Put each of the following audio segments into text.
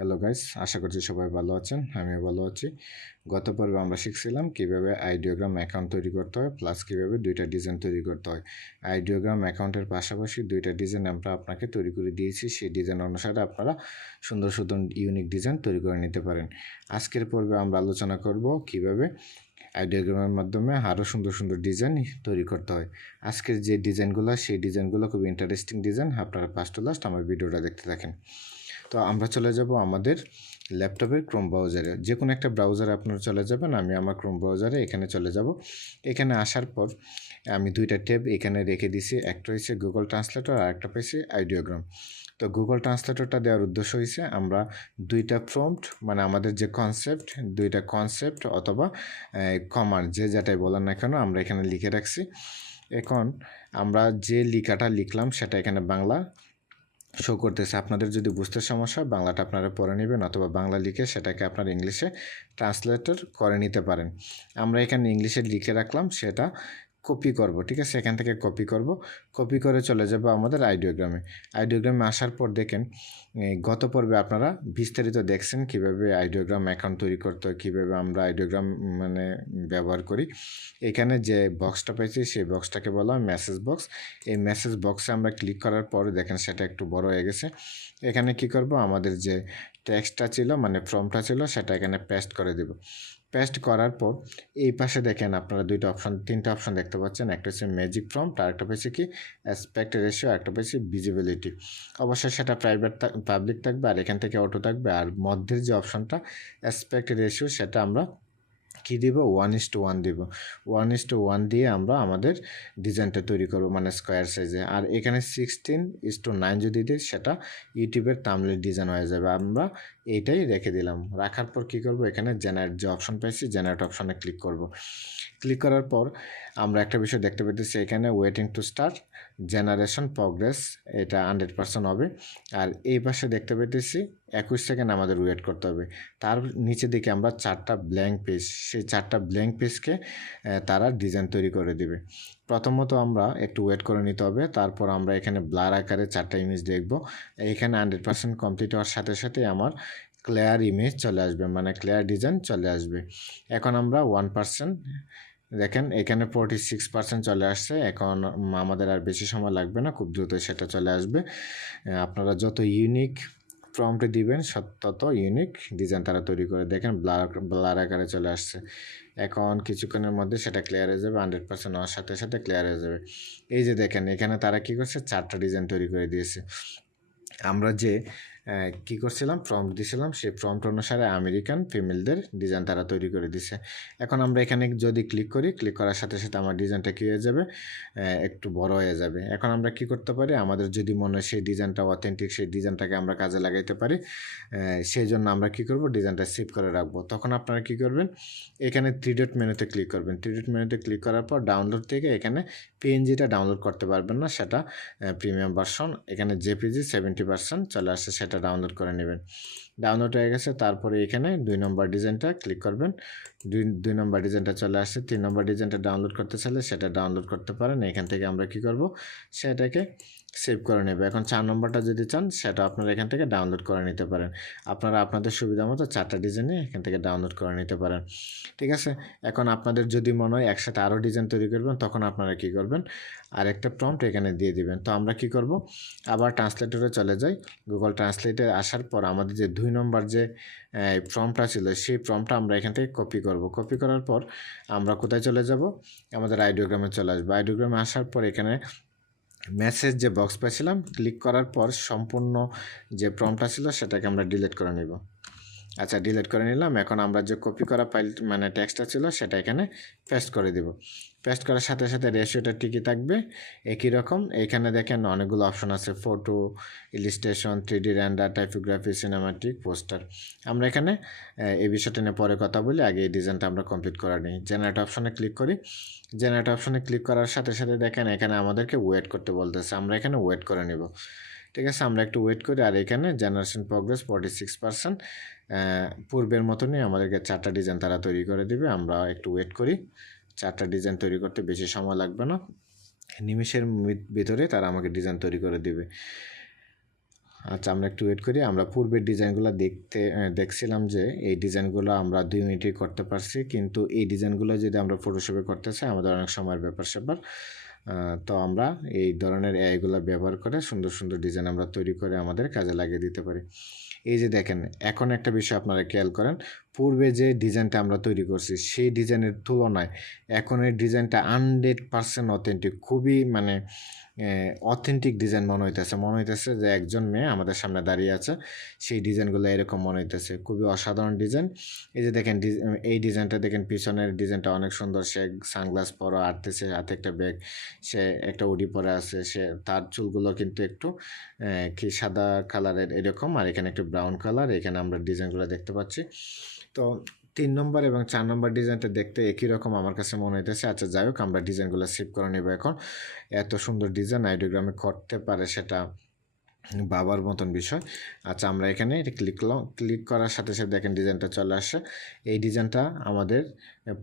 Hello guys, আশা করছি সবাই ভালো আছেন। আমিও ভালো আছি। গত পর্বে আমরা শিখছিলাম কিভাবে আইডিওগ্রাম অ্যাকাউন্ট তৈরি করতে হয়, প্লাস কিভাবে দুইটা ডিজাইন তৈরি করতে হয়। আইডিওগ্রাম অ্যাকাউন্টের পাশাপাশি দুইটা ডিজাইন আমরা আপনাকে তৈরি করে দিয়েছি। সেই ডিজাইন অনুসারে আপনারা সুন্দর সুন্দর ইউনিক ডিজাইন তৈরি করে নিতে পারেন। আজকের পর্বে আমরা আলোচনা করব কিভাবে আইডিওগ্রামের মাধ্যমে আরও সুন্দর সুন্দর ডিজাইন তৈরি করতে হয়। আজকের যে ডিজাইনগুলো, সেই ডিজাইনগুলো খুব ইন্টারেস্টিং ডিজাইন। আপনারা ফার্স্ট টু লাস্ট আমার ভিডিওটা দেখতে থাকেন। তো আমরা চলে যাব আমাদের ল্যাপটপের ক্রোম ব্রাউজারে। যে কোনো একটা ব্রাউজারে আপনারা চলে যাবেন। আমি আমার ক্রোম ব্রাউজারে এখানে চলে যাব। এখানে আসার পর আমি দুইটা ট্যাব এখানে রেখে দিছি। একটা হচ্ছে গুগল ট্রান্সলেটর আর একটা পেয়েছি আইডিওগ্রাম। তো গুগল ট্রান্সলেটরটা দেওয়ার উদ্দেশ্য হয়েছে আমরা দুইটা প্রম্পট, মানে আমাদের যে দুইটা কনসেপ্ট অথবা কমান্ড যে যেটাই বলেন না কেন আমরা এখানে লিখে রাখছি। এখন আমরা যে লেখাটা লিখলাম সেটা এখানে বাংলা শো করতেছে। আপনাদের যদি বুঝতে সমস্যা, বাংলাটা আপনারা পড়ে নেবেন অথবা বাংলা লিখে সেটাকে আপনারা ইংলিশে ট্রান্সলেটর করে নিতে পারেন। আমরা এখানে ইংলিশে লিখে রাখলাম, সেটা কপি করব। ঠিক আছে, এখান থেকে কপি করে চলে যাব আমাদের আইডিওগ্রামে আসার পর দেখেন গত পর্বে আপনারা বিস্তারিত দেখছেন কিভাবে আইডিওগ্রাম অ্যাকাউন্ট তৈরি করতে হয়, কীভাবে আমরা আইডিওগ্রাম ব্যবহার করি। এখানে যে বক্সটা পেয়েছি সেই বক্সটাকে বলা হয় মেসেজ বক্স। এই মেসেজ বক্সে আমরা ক্লিক করার পরে দেখেন সেটা একটু বড় হয়ে গেছে। এখানে কি করব, আমাদের যে টেক্সটটা ছিল মানে ফর্মটা ছিল সেটা এখানে পেস্ট করে দেব। পেস্ট করার পর এই পাশে দেখেন আপনারা তিনটা অপশন দেখতে পাচ্ছেন। একটা হচ্ছে ম্যাজিক প্রম্পট, আর একটা পেয়েছে কি অ্যাসপেক্ট রেশিও, একটা পেয়েছে ভিজিবিলিটি। অবশ্যই সেটা পাবলিক থাকবে আর এখান থেকে অটো থাকবে। আর মধ্যের যে অপশনটা অ্যাসপেক্ট রেশিও সেটা আমরা কী দিব, 1:1 দিব। 1:1 দিয়ে আমরা আমাদের ডিজাইনটা তৈরি করব, মানে স্কোয়ার সাইজে। আর এখানে 16:9 যদি দিই সেটা ইউটিউবের থাম্বনেল ডিজাইন হয়ে যাবে। আমরা এইটাই রেখে দিলাম। রাখার পর কী করব, এখানে জেনারেট যে অপশন পাইছি জেনারেট অপশনে ক্লিক করব। ক্লিক করার পর আমরা একটা বিষয় দেখতে পেতেছি এখানে waiting to start generation progress, এটা 100% হবে। আর এই পাশে দেখতে পেতেছি 21 সেকেন্ড আমাদের ওয়েট করতে হবে। তার নিচে দিকে আমরা 4টা ব্ল্যাঙ্ক পেজ, সেই 4টা ব্ল্যাঙ্ক পেজকে তারা ডিজাইন তৈরি করে দিবে। প্রথমত আমরা একটু ওয়েট করে নিতে হবে। তারপর আমরা এখানে ব্লার আকারে 4টা ইমেজ দেখব। এখানে 100% কমপ্লিট হওয়ার সাথে সাথে আমার ক্লিয়ার ইমেজ চলে আসবে, মানে ক্লিয়ার ডিজাইন চলে আসবে। এখন আমরা 1% দেখেন এখানে 46% চলে আসছে। এখন আমাদের আর বেশি সময় লাগবে না, খুব দ্রুত সেটা চলে আসবে। আপনারা যত ইউনিক প্রম্পট দিবেন তত ইউনিক ডিজাইন তারা তৈরি করে। দেখেন ব্লার আকারে চলে আসছে। এখন কিছুক্ষণের মধ্যে সেটা ক্লিয়ার হয়ে যাবে। 100% হওয়ার সাথে সাথে ক্লিয়ার হয়ে যাবে। এই যে দেখেন এখানে তারা কী করছে, 4টা ডিজাইন তৈরি করে দিয়েছে। আমরা যে কী করছিলাম, প্রম্পট দিয়েছিলাম, সেই প্রম্পট অনুসারে আমেরিকান ফিমেলদের ডিজাইন তারা তৈরি করে দিছে। এখন আমরা এখানে যদি ক্লিক করার সাথে সাথে আমার ডিজাইনটা কী হয়ে যাবে, একটু বড় হয়ে যাবে। এখন আমরা কি করতে পারি, আমাদের যদি মনে হয় সেই ডিজাইনটা অথেন্টিক, সেই ডিজাইনটাকে আমরা কাজে লাগাইতে পারি, সেই জন্য আমরা কি করব, ডিজাইনটা সেভ করে রাখবো। তখন আপনারা কি করবেন, এখানে 3 ডট মেনুতে ক্লিক করবেন। 3 ডট মেনুতে ক্লিক করার পর ডাউনলোড থেকে এখানে পিএনজিটা ডাউনলোড করতে পারবেন না, সেটা প্রিমিয়াম ভার্সন। এখানে জেপিজি 70% চলে আসছে, সেটা ডাউনলোড করে নেবেন। ডাউনলোড হয়ে গেছে। তারপরে এখানে 2 নম্বর ডিজাইনটা ক্লিক করবেন। 2 নম্বর ডিজাইনটা চলে আসছে। 3 নম্বর ডিজাইনটা ডাউনলোড করতে চাইলে সেটা ডাউনলোড করতে পারেন। এখান থেকে আমরা কি করব, সেটাকে সেভ করে নেব। এখন 4 নম্বরটা যদি চান সেটা আপনারা এখান থেকে ডাউনলোড করে নিতে পারেন। আপনারা আপনাদের সুবিধা মতো 4টা ডিজাইনে এখান থেকে ডাউনলোড করে নিতে পারেন। ঠিক আছে, এখন আপনাদের যদি মনে হয় একসাথে আরও ডিজাইন তৈরি করবেন, তখন আপনারা কি করবেন, আরেকটা প্রম্পট এখানে দিয়ে দিবেন। তো আমরা কি করব, আবার ট্রান্সলেটরে চলে যাই। গুগল ট্রান্সলেটে আসার পর আমাদের যে 2 নম্বর যে প্রম্পটটা ছিল, সেই প্রম্পটটা আমরা এখান থেকে কপি করব। কপি করার পর আমরা কোথায় চলে যাব, আমাদের আইডিওগ্রামে চলে আসবো। আইডিওগ্রামে আসার পর এখানে মেসেজ যে বক্স পেয়েছিলাম, ক্লিক করার পর সম্পূর্ণ যে প্রম্পটটা ছিল সেটাকে আমরা ডিলিট করে নেব। আচ্ছা, ডিলিট করে নিলাম। এখন আমরা যে কপি করা ফাইল মানে টেক্সটটা ছিল সেটা এখানে পেস্ট করে দেব। পেস্ট করার সাথে সাথে রেশিওটা ঠিকই থাকবে একই রকম। এখানে দেখেন অনেকগুলো অপশন আছে, photo, illustration, 3D render, typography, cinematic, poster. আমরা এখানে এই বিষয়টা নিয়ে পরে কথা বলি, আগে এই ডিজাইনটা আমরা কমপ্লিট করে নিই। জেনারেট অপশনে ক্লিক করি। জেনারেট অপশনে ক্লিক করার সাথে সাথে দেখেন এখানে আমাদেরকে ওয়েট করতে বলতেছে। আমরা এখানে ওয়েট করে নেব। ঠিক আছে, আমরা একটু ওয়েট করি। আর এখানে জেনারেশন প্রোগ্রেস 46%, পূর্বের মতনই আমাদেরকে 4টা ডিজাইন তারা তৈরি করে দিবে। আমরা একটু ওয়েট করি। 4টা ডিজাইন তৈরি করতে বেশি সময় লাগবে না, নিমেষের ভিতরে তারা আমাকে ডিজাইন তৈরি করে দিবে। আচ্ছা, আমরা একটু ওয়েট করি। আমরা পূর্বের ডিজাইনগুলো দেখছিলাম যে এই ডিজাইনগুলো আমরা 2 মিনিটেই করতে পারছি, কিন্তু এই ডিজাইনগুলো যদি আমরা ফটোশপে করতে চাই আমাদের অনেক সময়ের ব্যাপার-স্যাপার। তো আমরা এই ধরনের এআইগুলো ব্যবহার করে সুন্দর সুন্দর ডিজাইন আমরা তৈরি করে আমাদের কাজে লাগিয়ে দিতে পারি। এই যে দেখেন, এখন একটা বিষয় আপনারা খেয়াল করেন, পূর্বে যে ডিজাইনটা আমরা তৈরি করছি সেই ডিজাইনের তুলনায় এখনের ডিজাইনটা 100% অথেন্টিক, খুবই মানে অথেন্টিক ডিজাইন মনে হইতেছে যে একজন মেয়ে আমাদের সামনে দাঁড়িয়ে আছে, সেই ডিজাইনগুলো এরকম মনে হইতেছে, খুবই অসাধারণ ডিজাইন। এই যে দেখেন এই ডিজাইনটা দেখেন, পিছনের ডিজাইনটা অনেক সুন্দর। সে সানগ্লাস পরা হাঁটতেছে, হাতে একটা ব্যাগ, সে একটা উডি পরে আছে, তার চুলগুলো কিন্তু একটু কি সাদা কালারের এরকম, আর এখানে একটু ব্রাউন কালার, এখানে আমরা ডিজাইনগুলো দেখতে পাচ্ছি। তো 3 নম্বর এবং 4 নম্বর ডিজাইনটা দেখতে একই রকম আমার কাছে মনে হইতেছে। আচ্ছা যাই হোক, আমরা ডিজাইনগুলো সেভ করে নেব এখন। এত সুন্দর ডিজাইন আইডিওগ্রামে করতে পারে সেটা ভাবার মতন বিষয়। আচ্ছা, আমরা এখানে এটা ক্লিক করার সাথে সাথে দেখেন ডিজাইনটা চলে আসে। এই ডিজাইনটা আমাদের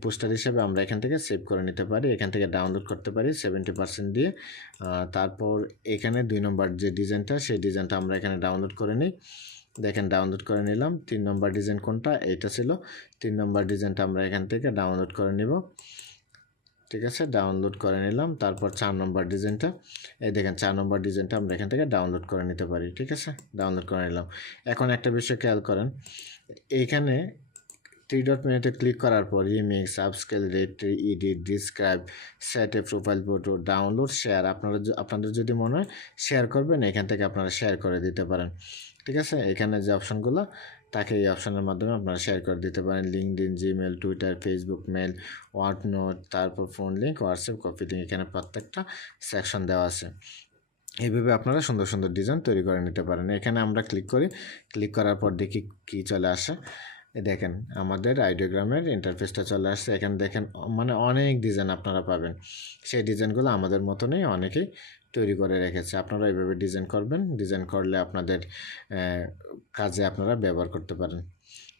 পোস্টার হিসেবে আমরা এখান থেকে সেভ করে নিতে পারি, এখান থেকে ডাউনলোড করতে পারি 70% দিয়ে। তারপর এখানে 2 নম্বর যে ডিজাইনটা, সেই ডিজাইনটা আমরা এখানে ডাউনলোড করে নিই। দেখেন ডাউনলোড করে নিলাম। 3 নম্বর ডিজাইন কোনটা? এইটা ছিল। 3 নম্বর ডিজাইনটা আমরা এখান থেকে ডাউনলোড করে নিব। ঠিক আছে, ডাউনলোড করে নিলাম। তারপর 4 নম্বর ডিজাইনটা, এই দেখেন 4 নম্বর ডিজাইনটা আমরা এখান থেকে ডাউনলোড করে নিতে পারি। ঠিক আছে, ডাউনলোড করে নিলাম। এখন একটা বিষয় খেয়াল করেন, এইখানে 3 ডট মেনুতে ক্লিক করার পর remix, upscale, rate, edit, describe, set a profile photo, download, share, আপনাদের যদি মনে হয় শেয়ার করবেন, এখান থেকে আপনারা শেয়ার করে দিতে পারেন। ঠিক আছে, এখানে যে অপশনগুলো তাকে এই অপশনের মাধ্যমে আপনারা শেয়ার করে দিতে পারেন। LinkedIn, Gmail, Twitter, Facebook, mail, word note, তারপর phone link, WhatsApp, copy link, এখানে প্রত্যেকটা সেকশন দেওয়া আছে। এইভাবে আপনারা সুন্দর সুন্দর ডিজাইন তৈরি করে নিতে পারেন। এখানে আমরা ক্লিক করি, ক্লিক করার পর দেখি কি চলে আসে। দেখেন আমাদের আইডিওগ্রামের ইন্টারফেসটা চলে আসছে। এখানে দেখেন মানে অনেক ডিজাইন আপনারা পাবেন, সেই ডিজাইনগুলো আমাদের মতনই অনেকেই তৈরি করে রেখেছে। আপনারা এইভাবে ডিজাইন করবেন, ডিজাইন করলে আপনাদের কাজে আপনারা ব্যবহার করতে পারেন।